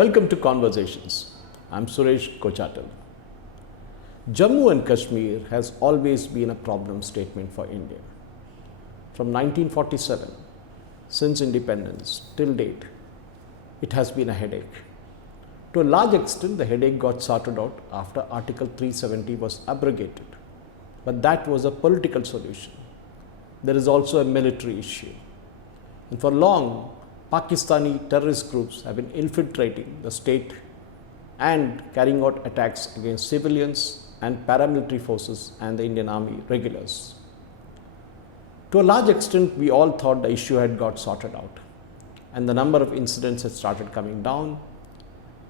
Welcome to Conversations. I'm Suresh Kochatal. Jammu and Kashmir has always been a problem statement for India. From 1947, since independence till date, it has been a headache. To a large extent, the headache got sorted out after Article 370 was abrogated. But that was a political solution. There is also a military issue. And for long, Pakistani terrorist groups have been infiltrating the state and carrying out attacks against civilians and paramilitary forces and the Indian Army regulars. To a large extent, we all thought the issue had got sorted out and the number of incidents had started coming down,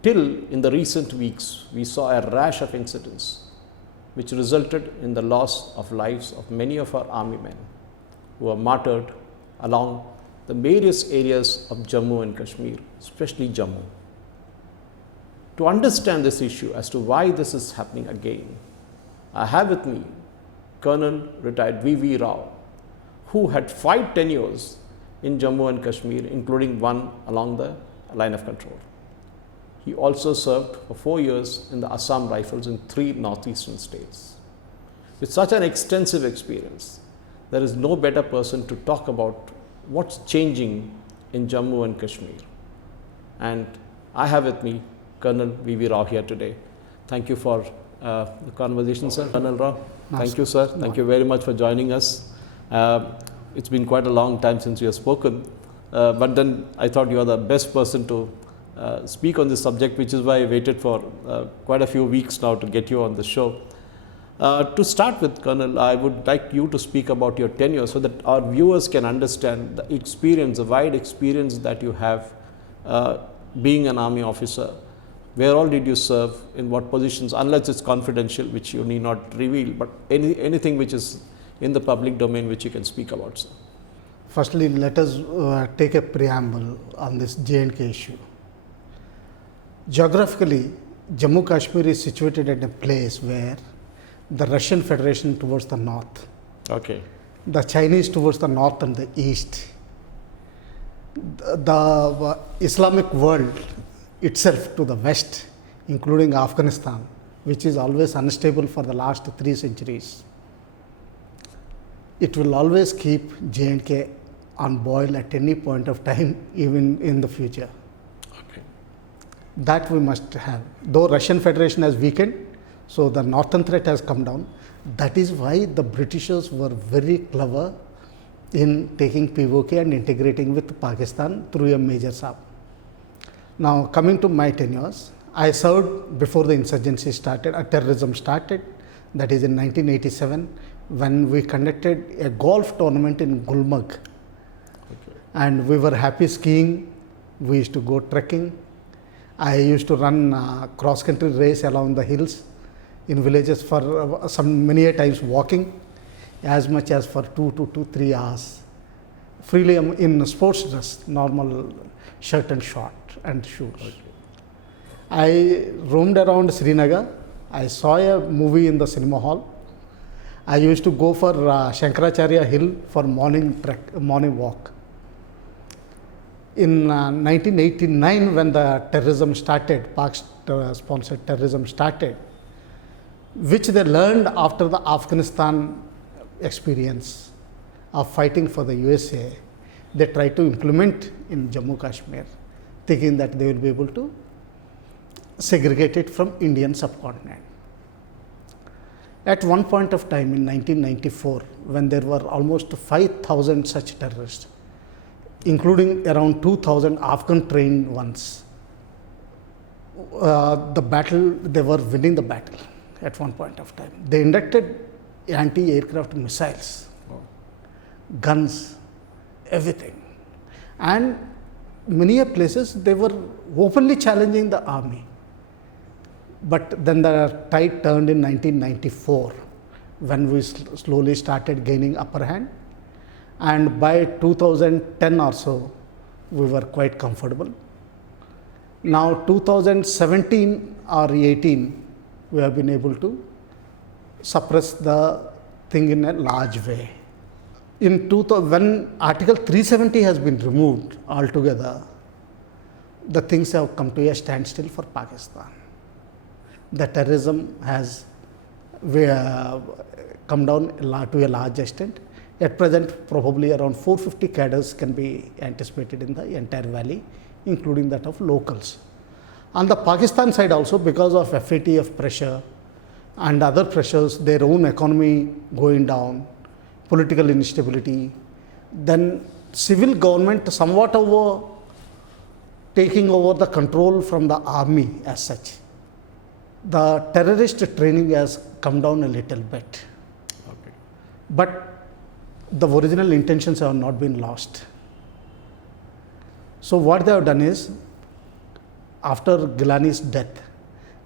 till in the recent weeks we saw a rash of incidents which resulted in the loss of lives of many of our army men who were martyred along the various areas of Jammu and Kashmir, especially Jammu. To understand this issue as to why this is happening again, I have with me Colonel Retired V.V. Rao, who had 5 tenures in Jammu and Kashmir, including one along the line of control. He also served for 4 years in the Assam Rifles in 3 northeastern states. With such an extensive experience, there is no better person to talk about what's changing in Jammu and Kashmir. And I have with me Colonel V.V. Rao here today. Thank you for the conversation, sir. Colonel Rao, thank you, sir. Thank you very much for joining us. It's been quite a long time since we have spoken, but then I thought you are the best person to speak on this subject, which is why I waited for quite a few weeks now to get you on the show. To start with, Colonel, I would like you to speak about your tenure so that our viewers can understand the experience, the wide experience that you have being an army officer. Where all did you serve, in what positions, unless it's confidential, which you need not reveal, but anything which is in the public domain which you can speak about, sir. Firstly, let us take a preamble on this J&K issue. Geographically, Jammu Kashmir is situated at a place where the Russian Federation towards the north, the Chinese towards the north and the east, the Islamic world itself to the west, including Afghanistan, which is always unstable for the last 3 centuries. It will always keep J&K on boil at any point of time, even in the future. That we must have. Though Russian Federation has weakened, so the northern threat has come down. That is why the Britishers were very clever in taking POK and integrating with Pakistan through a major sub. Now, coming to my tenures, I served before the insurgency started, terrorism started, that is in 1987, when we conducted a golf tournament in Gulmarg. And we were happy skiing, we used to go trekking. I used to run cross-country race along the hills in villages for many a times walking, as much as for 2 to 3 hours, freely in sports dress, normal shirt and short and shoes. I roamed around Srinagar. I saw a movie in the cinema hall. I used to go for Shankaracharya Hill for morning walk. In 1989, when the terrorism started, Pak-sponsored terrorism started, which they learned after the Afghanistan experience of fighting for the USA, they tried to implement in Jammu Kashmir, thinking that they will be able to segregate it from Indian subcontinent. At one point of time in 1994, when there were almost 5,000 such terrorists, including around 2,000 Afghan trained ones, the battle, they were winning the battle at one point of time. They inducted anti-aircraft missiles, guns, everything. And many places they were openly challenging the army. But then the tide turned in 1994, when we slowly started gaining upper hand. And by 2010 or so, we were quite comfortable. Now 2017 or 18, we have been able to suppress the thing in a large way. In when Article 370 has been removed altogether, the things have come to a standstill for Pakistan. The terrorism has come down to a large extent. At present, probably around 450 cadres can be anticipated in the entire valley, including that of locals. On the Pakistan side also, because of FATF pressure and other pressures, their own economy going down, political instability, then civil government somewhat over taking over the control from the army as such. The terrorist training has come down a little bit. Okay. But the original intentions have not been lost. So what they have done is, after Gilani's death,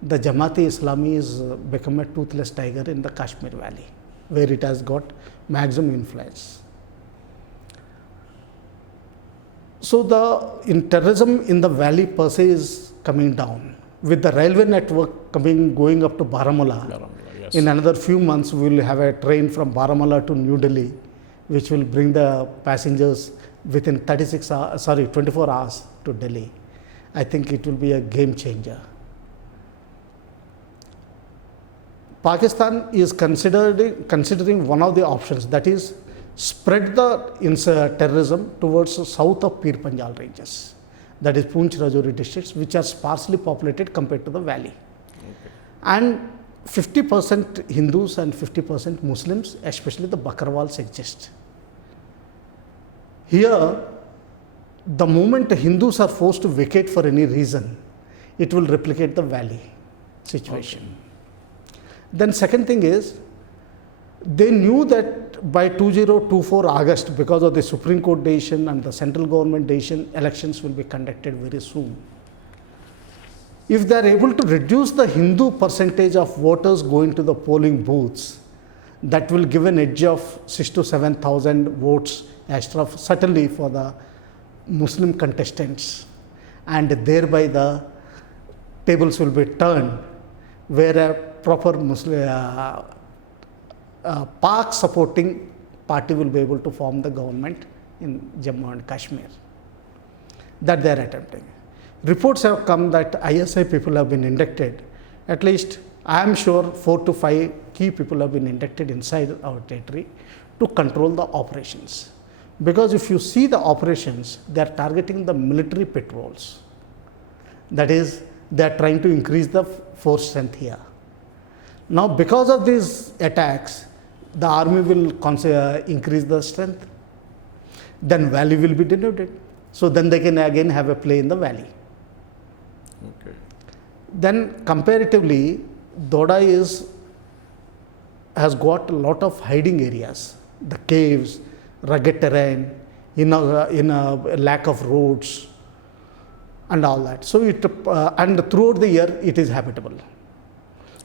the Jamaat-e-Islami has become a toothless tiger in the Kashmir valley, where it has got maximum influence. So in terrorism in the valley per se is coming down. With the railway network going up to Baramulla, yes. In another few months we will have a train from Baramulla to New Delhi, which will bring the passengers within 24 hours to Delhi. I think it will be a game changer. Pakistan is considering one of the options, that is spread the terrorism towards the south of Pir Panjal ranges, that is Poonch Rajouri districts, which are sparsely populated compared to the valley. Okay. And 50% Hindus and 50% Muslims, especially the Bakarwals, exist. Here, the moment Hindus are forced to vacate for any reason, it will replicate the valley situation. Okay. Then second thing is, they knew that by 2024 August, because of the Supreme Court decision and the central government decision, elections will be conducted very soon. If they are able to reduce the Hindu percentage of voters going to the polling booths, that will give an edge of 6,000 to 7,000 votes extra, certainly for the Muslim contestants, and thereby the tables will be turned, where a proper Muslim Pak supporting party will be able to form the government in Jammu and Kashmir. That they are attempting. Reports have come that ISI people have been inducted. At least I am sure 4 to 5 key people have been inducted inside our territory to control the operations. Because if you see the operations, they are targeting the military patrols. That is, they are trying to increase the force strength here. Now, because of these attacks, the army will increase the strength. Then valley will be denuded. So then they can again have a play in the valley. Okay. Then comparatively, Doda has got a lot of hiding areas, the caves, rugged terrain, in a lack of roads and all that. So and throughout the year it is habitable.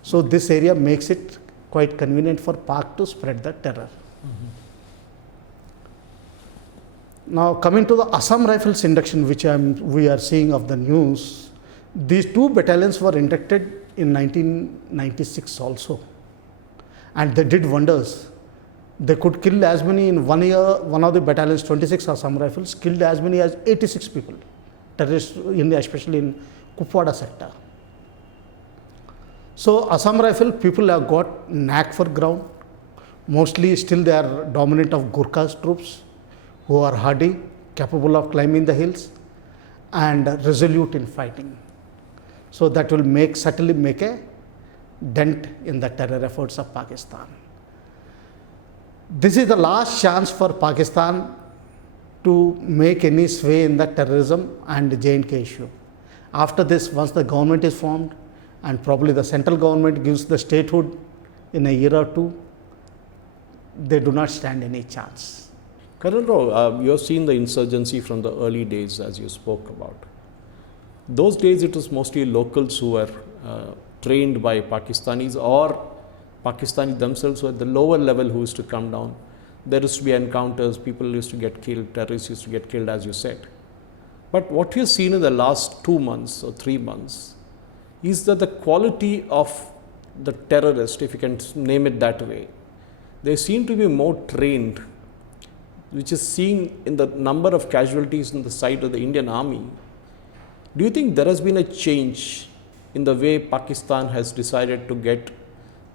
So this area makes it quite convenient for Pak to spread the terror. Mm-hmm. Now coming to the Assam Rifles induction, which we are seeing of the news, these 2 battalions were inducted in 1996 also, and they did wonders. They could kill as many in 1 year. One of the battalions, 26 Assam Rifles, killed as many as 86 people, terrorists, especially in Kupwara sector. So Assam Rifle people have got knack for ground. Mostly still they are dominant of Gurkha's troops, who are hardy, capable of climbing the hills, and resolute in fighting. So that will certainly make a dent in the terror efforts of Pakistan. This is the last chance for Pakistan to make any sway in the terrorism and J&K issue. After this, once the government is formed and probably the central government gives the statehood in a year or 2, they do not stand any chance. Colonel Rao, you have seen the insurgency from the early days, as you spoke about. Those days it was mostly locals who were trained by Pakistanis, or Pakistanis themselves were at the lower level who used to come down. There used to be encounters, people used to get killed, terrorists used to get killed, as you said. But what we have seen in the last 2 months or 3 months is that the quality of the terrorist, if you can name it that way, they seem to be more trained, which is seen in the number of casualties in the side of the Indian army. Do you think there has been a change in the way Pakistan has decided to get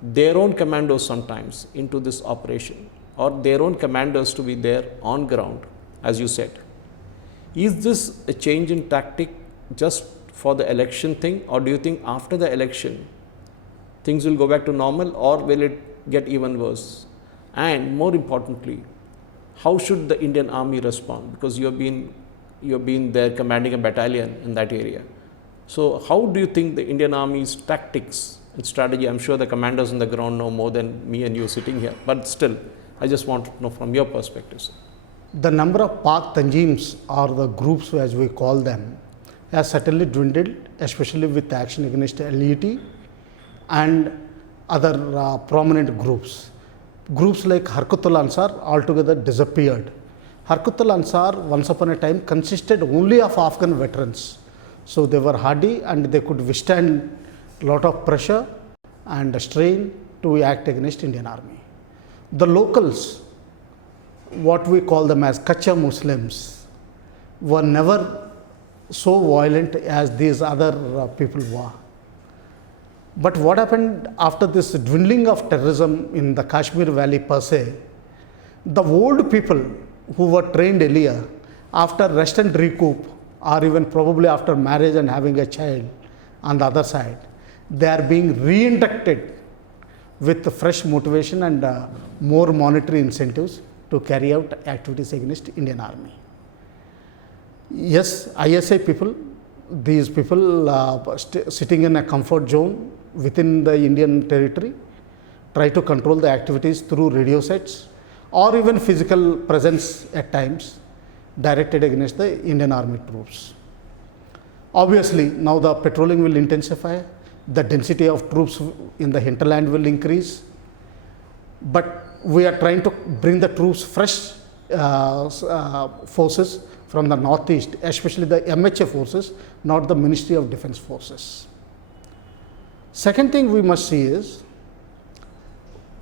their own commandos sometimes into this operation, or their own commanders to be there on ground, as you said? Is this a change in tactic just for the election thing, or do you think after the election things will go back to normal, or will it get even worse? And more importantly, how should the Indian Army respond? Because you have been there commanding a battalion in that area. So how do you think the Indian Army's tactics and strategy? I'm sure the commanders on the ground know more than me and you sitting here, but still, I just want to know from your perspective, sir. The number of Pak Tanjeems, or the groups as we call them, has certainly dwindled, especially with action against LET and other prominent groups. Groups like Harkatul Ansar altogether disappeared. Harkatul Ansar once upon a time consisted only of Afghan veterans. So they were hardy and they could withstand a lot of pressure and strain to act against Indian Army. The locals, what we call them as Kacha Muslims, were never so violent as these other people were. But what happened after this dwindling of terrorism in the Kashmir Valley per se, the old people who were trained earlier, after rest and recoup, or even probably after marriage and having a child on the other side, they are being reinducted with fresh motivation and more monetary incentives to carry out activities against Indian Army. Yes, ISI people, these people sitting in a comfort zone within the Indian territory, try to control the activities through radio sets or even physical presence at times directed against the Indian Army troops. Obviously, now the patrolling will intensify, the density of troops in the hinterland will increase, but we are trying to bring the troops fresh forces from the northeast, especially the MHA forces, not the Ministry of Defence forces. Second thing we must see is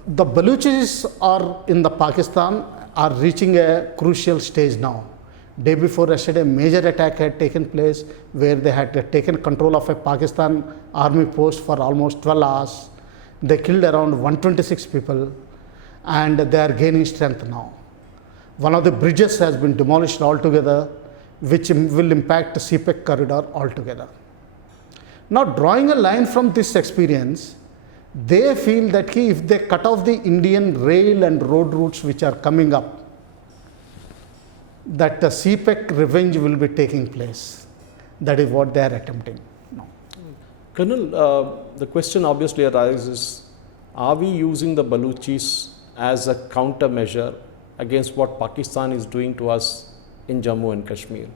the Baluchis are in the Pakistan are reaching a crucial stage now. Day before yesterday, a major attack had taken place where they had taken control of a Pakistan army post for almost 12 hours. They killed around 126 people and they are gaining strength now. One of the bridges has been demolished altogether, which will impact the CPEC corridor altogether. Now, drawing a line from this experience, they feel that if they cut off the Indian rail and road routes which are coming up, that the CPEC revenge will be taking place. That is what they are attempting now. Colonel, the question obviously arises, are we using the Baluchis as a countermeasure against what Pakistan is doing to us in Jammu and Kashmir?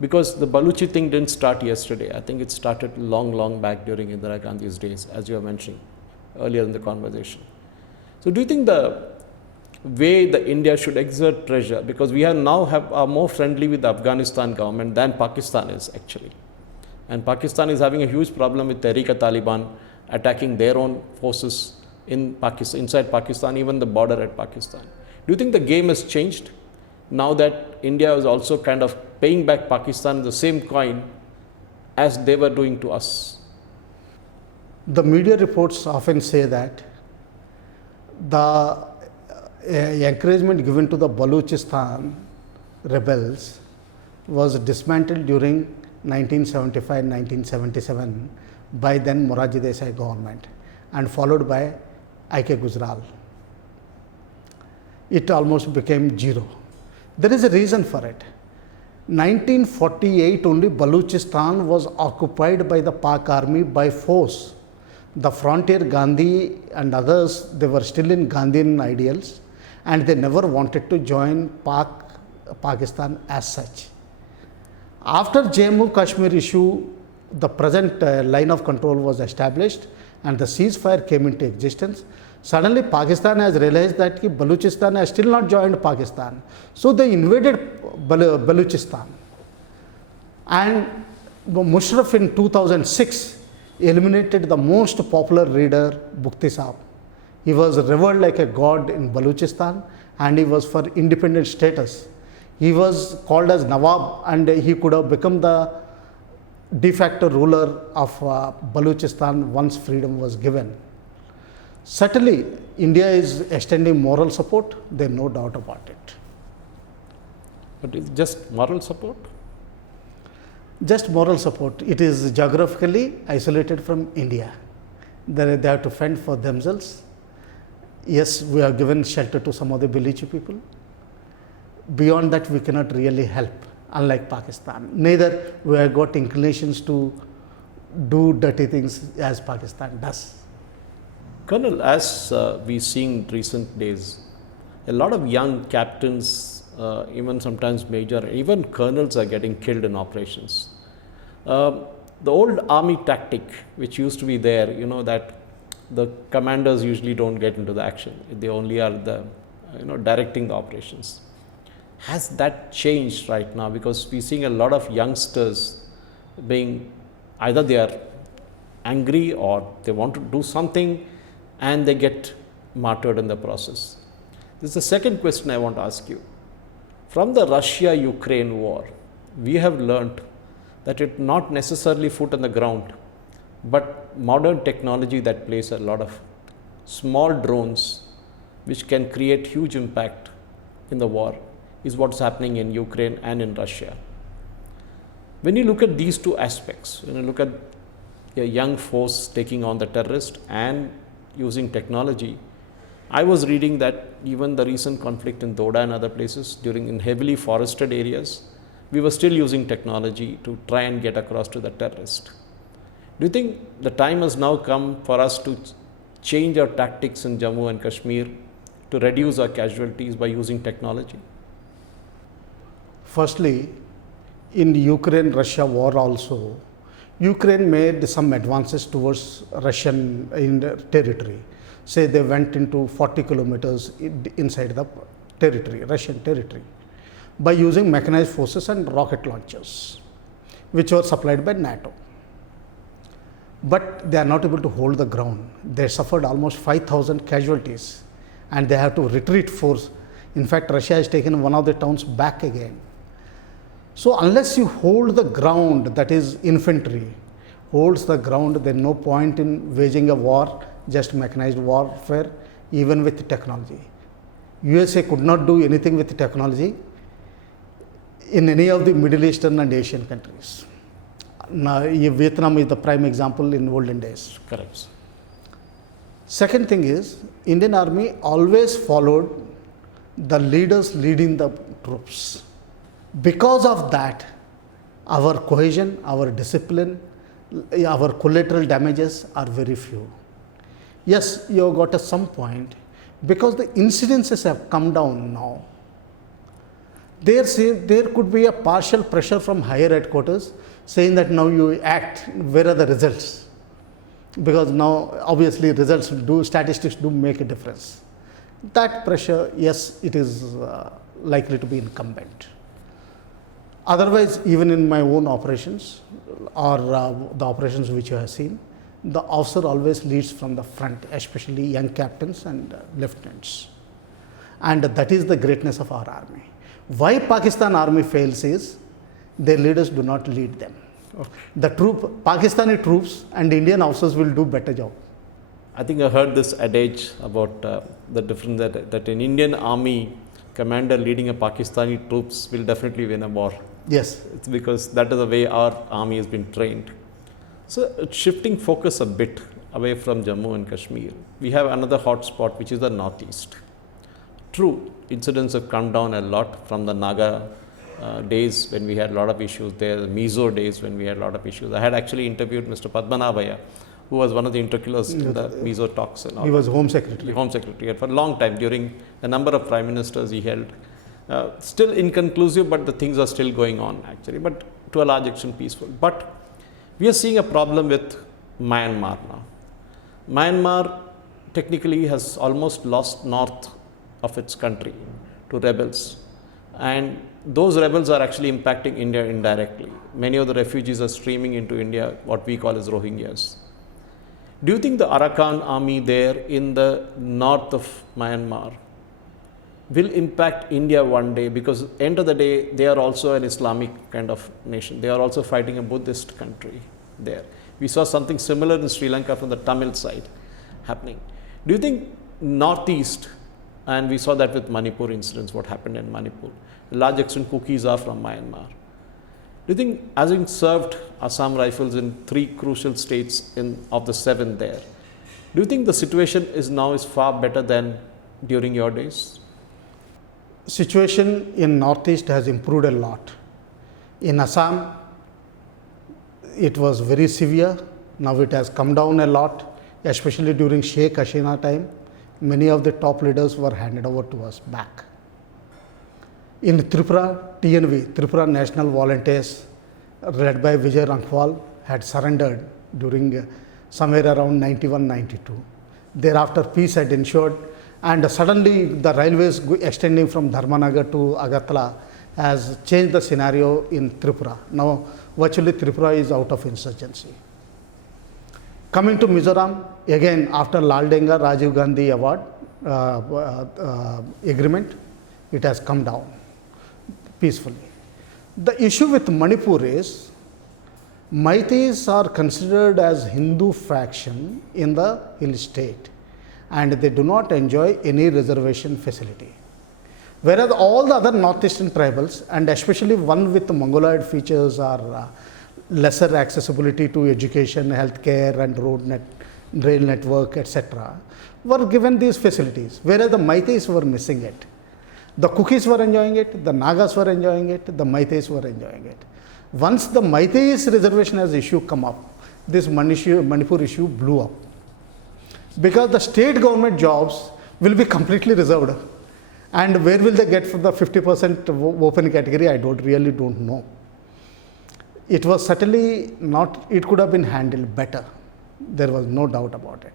Because the Baluchi thing didn't start yesterday. I think it started long back during Indira Gandhi's days, as you were mentioning earlier in the conversation. So do you think the way the India should exert pressure, because we are more friendly with the Afghanistan government than Pakistan is actually, and Pakistan is having a huge problem with Tehreek-e-Taliban attacking their own forces in Pakistan, inside Pakistan, even the border at Pakistan. Do you think the game has changed now that India is also kind of paying back Pakistan the same coin as they were doing to us? The media reports often say that the encouragement given to the Balochistan rebels was dismantled during 1975-1977 by then Morarji Desai government and followed by I.K. Gujral. It almost became zero. There is a reason for it. 1948 only Balochistan was occupied by the Pak army by force. The frontier Gandhi and others, they were still in Gandhian ideals and they never wanted to join Pakistan as such. After Jammu Kashmir issue, the present line of control was established and the ceasefire came into existence. Suddenly Pakistan has realized that Balochistan has still not joined Pakistan. So they invaded Balochistan. And Musharraf in 2006 eliminated the most popular leader, Bukti Saab. He was revered like a god in Balochistan and he was for independent status. He was called as Nawab and he could have become the de facto ruler of Baluchistan once freedom was given. Certainly, India is extending moral support, there is no doubt about it. But it's just moral support? Just moral support. It is geographically isolated from India. They have to fend for themselves. Yes, we have given shelter to some of the Balochi people. Beyond that, we cannot really help, unlike Pakistan. Neither we have got inclinations to do dirty things as Pakistan does. Colonel, as we see in recent days, a lot of young captains, even sometimes major, even colonels are getting killed in operations. The old army tactic, which used to be there, that the commanders usually don't get into the action. They only are the, directing the operations. Has that changed right now? Because we're seeing a lot of youngsters being, either they are angry or they want to do something and they get martyred in the process. This is the second question I want to ask you. From the Russia-Ukraine war, we have learnt that it's not necessarily foot on the ground, but modern technology that plays a lot of small drones which can create huge impact in the war is what's happening in Ukraine and in Russia. When you look at these two aspects, when you look at a young force taking on the terrorist and using technology, I was reading that even the recent conflict in Doda and other places in heavily forested areas, we were still using technology to try and get across to the terrorist. Do you think the time has now come for us to change our tactics in Jammu and Kashmir to reduce our casualties by using technology? Firstly, in Ukraine-Russia war also, Ukraine made some advances towards Russian territory. Say they went into 40 kilometers inside the territory, Russian territory, by using mechanized forces and rocket launchers, which were supplied by NATO. But they are not able to hold the ground. They suffered almost 5,000 casualties and they have to retreat force. In fact, Russia has taken one of the towns back again. So unless you hold the ground, that is infantry, holds the ground, there is no point in waging a war, just mechanized warfare, even with technology. USA could not do anything with technology in any of the Middle Eastern and Asian countries. Now, Vietnam is the prime example in olden days. Correct. Second thing is, Indian Army always followed the leaders leading the troops. Because of that, our cohesion, our discipline, our collateral damages are very few. Yes, you have got at some point, because the incidences have come down now, there could be a partial pressure from higher headquarters saying that now you act, where are the results? Because now obviously results statistics do make a difference. That pressure, yes, it is likely to be incumbent. Otherwise, even in my own operations or the operations which you have seen, the officer always leads from the front, especially young captains and lieutenants. And that is the greatness of our army. Why Pakistan army fails is their leaders do not lead them. The Pakistani troops and Indian officers will do better job. I think I heard this adage about the difference that an Indian army commander leading a Pakistani troops will definitely win a war. Yes. It's because that is the way our army has been trained. So shifting focus a bit away from Jammu and Kashmir, we have another hot spot which is the northeast. True, incidents have come down a lot from the Naga days when we had a lot of issues there, the Mizo days when we had a lot of issues. I had actually interviewed Mr. Padmanabhaya, who was one of the interlocutors in the Mizo talks and all. He was Home Secretary. Home Secretary for a long time during the number of prime ministers he held. Still inconclusive, but the things are still going on actually, but to a large extent peaceful. But we are seeing a problem with Myanmar now. Myanmar technically has almost lost north of its country to rebels, and those rebels are actually impacting India indirectly. Many of the refugees are streaming into India, what we call as Rohingyas. Do you think the Arakan army there in the north of Myanmar will impact India one day, because end of the day they are also an Islamic kind of nation. They are also fighting a Buddhist country there. We saw something similar in Sri Lanka from the Tamil side happening. Do you think Northeast, and we saw that with Manipur incidents, what happened in Manipur, a large extent cookies are from Myanmar. Do you think, as having served Assam Rifles in 3 crucial states of the 7 there, do you think the situation is far better than during your days? Situation in Northeast has improved a lot. In Assam, it was very severe. Now it has come down a lot, especially during Sheikh Hasina time. Many of the top leaders were handed over to us back. In Tripura, TNV, Tripura National Volunteers, led by Vijay Rangwal, had surrendered during somewhere around 91-92. Thereafter, peace had ensured, and suddenly the railways extending from Dharmanagar to Agartala has changed the scenario in Tripura. Now, virtually Tripura is out of insurgency. Coming to Mizoram, again after Laldenga Rajiv Gandhi Award agreement, it has come down peacefully. The issue with Manipur is Meiteis are considered as Hindu faction in the hill state, and they do not enjoy any reservation facility. Whereas all the other northeastern tribals, and especially one with Mongoloid features, are lesser accessibility to education, healthcare, and rail network, etc., were given these facilities, whereas the Meiteis were missing it. The Kukis were enjoying it, the Nagas were enjoying it, the Meiteis were enjoying it. Once the Meiteis reservation as issue come up, this Manipur issue blew up, because the state government jobs will be completely reserved, and where will they get for the 50% open category? I really don't know. It was certainly not, it could have been handled better. There was no doubt about it.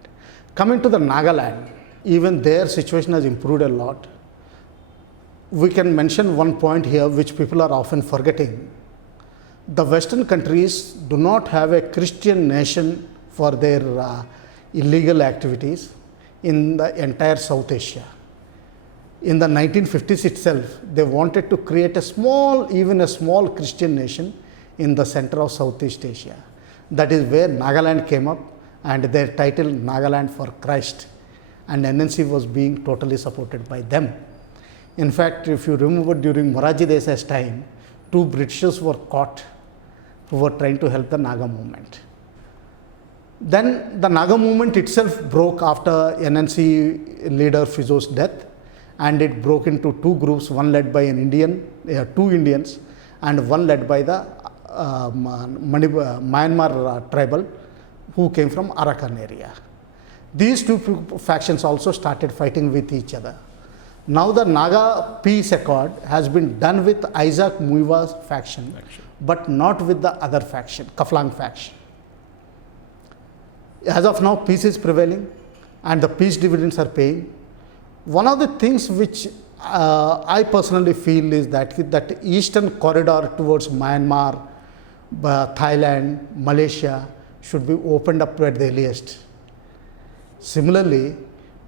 Coming to the Nagaland, even their situation has improved a lot. We can mention one point here which people are often forgetting. The Western countries do not have a Christian nation for their illegal activities in the entire South Asia. In the 1950s itself, they wanted to create even a small Christian nation in the center of Southeast Asia. That is where Nagaland came up, and their title Nagaland for Christ, and NNC was being totally supported by them. In fact, if you remember, during Morarji Desai's time, 2 Britishers were caught who were trying to help the Naga movement. Then the Naga movement itself broke after NNC leader Fizo's death, and it broke into 2 groups, one led by an Indian, 2 Indians, and one led by the Myanmar tribal who came from Arakan area. These 2 factions also started fighting with each other. Now the Naga peace accord has been done with Isaac Muiwa's faction, but not with the other faction, Kaflang faction. As of now, peace is prevailing, and the peace dividends are paying. One of the things which I personally feel is that eastern corridor towards Myanmar, Thailand, Malaysia should be opened up at the earliest. Similarly,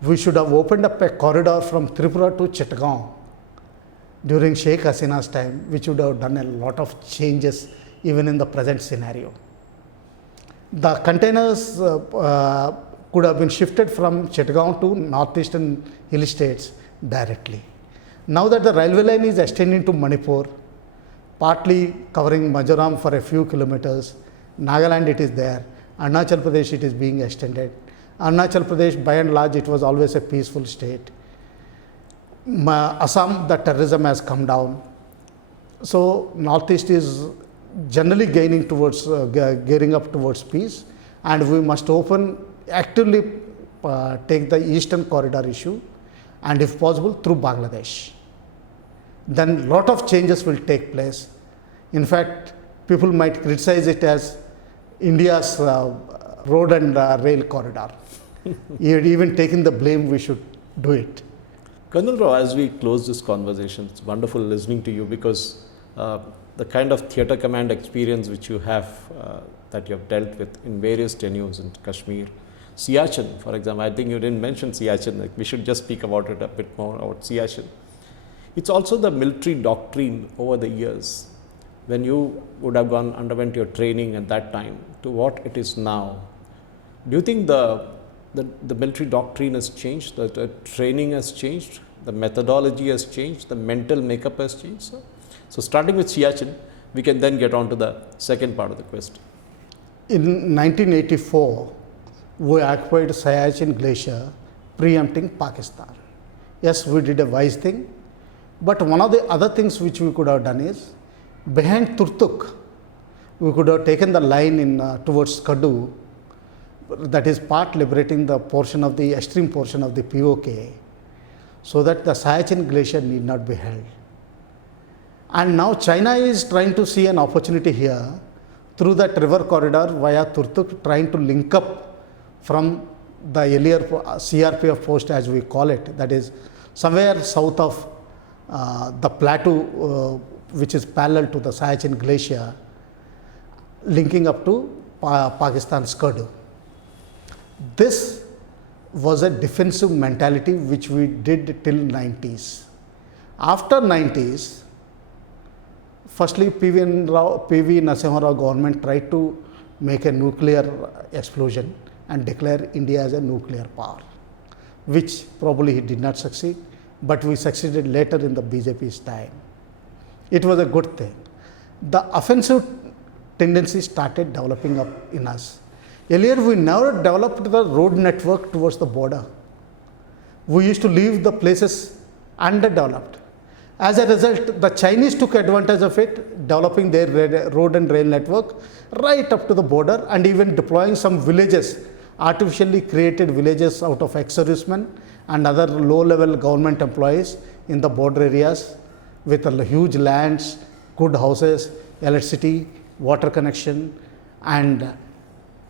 we should have opened up a corridor from Tripura to Chittagong during Sheikh Hasina's time, which would have done a lot of changes even in the present scenario. The containers could have been shifted from Chittagong to northeastern hill states directly. Now that the railway line is extending to Manipur, partly covering Mizoram for a few kilometers, Nagaland it is there, Arunachal Pradesh it is being extended. Arunachal Pradesh, by and large, it was always a peaceful state. Assam, the terrorism has come down. So Northeast is generally gearing up towards peace, and we must actively take the eastern corridor issue, and if possible through Bangladesh. Then lot of changes will take place. In fact, people might criticize it as India's road and rail corridor. Even taking the blame, we should do it. Colonel Rao, as we close this conversation, it's wonderful listening to you, because the kind of theatre command experience which you have, that you have dealt with in various tenures in Kashmir, Siachen, for example. I think you didn't mention Siachen. We should just speak about it a bit more, about Siachen. It's also the military doctrine over the years. When you would have underwent your training at that time to what it is now, do you think the military doctrine has changed, the training has changed, the methodology has changed, the mental makeup has changed? So starting with Siachen, we can then get on to the second part of the question. In 1984, we occupied Siachen Glacier, preempting Pakistan. Yes, we did a wise thing, but one of the other things which we could have done is, behind Turtuk, we could have taken the line in towards Kadu, that is part liberating the portion of the extreme portion of the POK, so that the Siachen Glacier need not be held. And now China is trying to see an opportunity here through that river corridor via Turtuk, trying to link up from the earlier CRPF post, as we call it, that is somewhere south of the plateau which is parallel to the Siachen Glacier, linking up to Pakistan's Kadu. This was a defensive mentality which we did till 90s. After 90s, firstly PV Narasimha Rao government tried to make a nuclear explosion and declare India as a nuclear power, which probably he did not succeed, but we succeeded later in the BJP's time. It was a good thing. The offensive tendency started developing up in us. Earlier, we never developed the road network towards the border. We used to leave the places underdeveloped. As a result, the Chinese took advantage of it, developing their road and rail network right up to the border, and even deploying some villages, artificially created villages out of ex-servicemen and other low-level government employees in the border areas with huge lands, good houses, electricity, water connection, and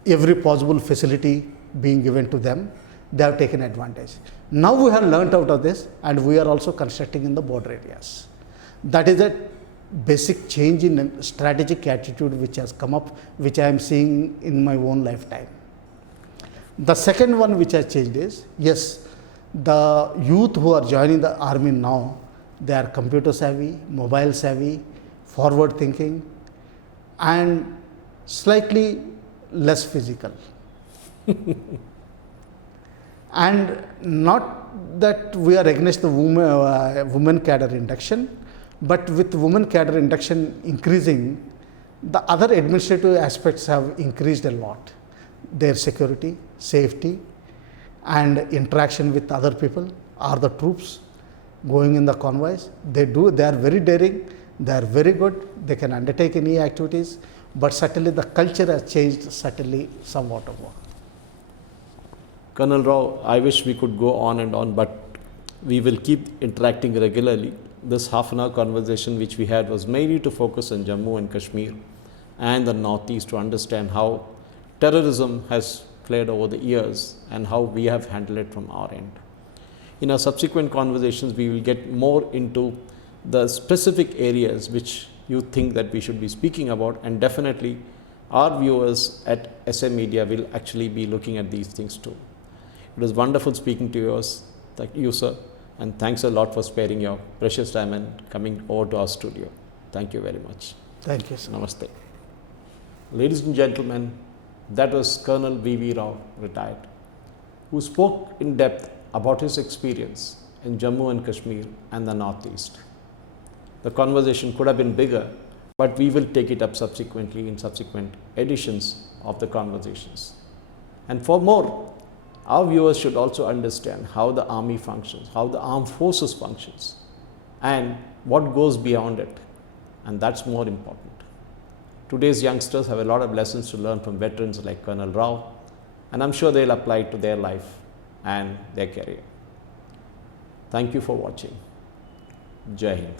every possible facility being given to them. They have taken advantage. Now we have learnt out of this, and we are also constructing in the border areas. That is a basic change in strategic attitude which has come up, which I am seeing in my own lifetime. The second one which has changed is, yes, the youth who are joining the army now, they are computer savvy, mobile savvy, forward thinking, and slightly less physical. And not that we are against the women cadre induction, but with women cadre induction increasing, the other administrative aspects have increased a lot. Their security, safety, and interaction with other people, are the troops going in the convoys. They are very daring, they are very good, they can undertake any activities, but certainly the culture has changed certainly somewhat of more. Colonel Rao, I wish we could go on and on, but we will keep interacting regularly. This half an hour conversation which we had was mainly to focus on Jammu and Kashmir and the Northeast, to understand how terrorism has played over the years and how we have handled it from our end. In our subsequent conversations, we will get more into the specific areas which you think that we should be speaking about, and definitely our viewers at SM Media will actually be looking at these things too. It was wonderful speaking to yours. Thank you, sir, and thanks a lot for sparing your precious time and coming over to our studio. Thank you very much. Thank you, sir. Namaste. Ladies and gentlemen, that was Colonel V.V. Rao, retired, who spoke in depth about his experience in Jammu and Kashmir and the Northeast. The conversation could have been bigger, but we will take it up subsequently in subsequent editions of the conversations. And for more, our viewers should also understand how the army functions, how the armed forces functions, and what goes beyond it. And that's more important. Today's youngsters have a lot of lessons to learn from veterans like Colonel Rao, and I'm sure they'll apply it to their life and their career. Thank you for watching. Jai Hind.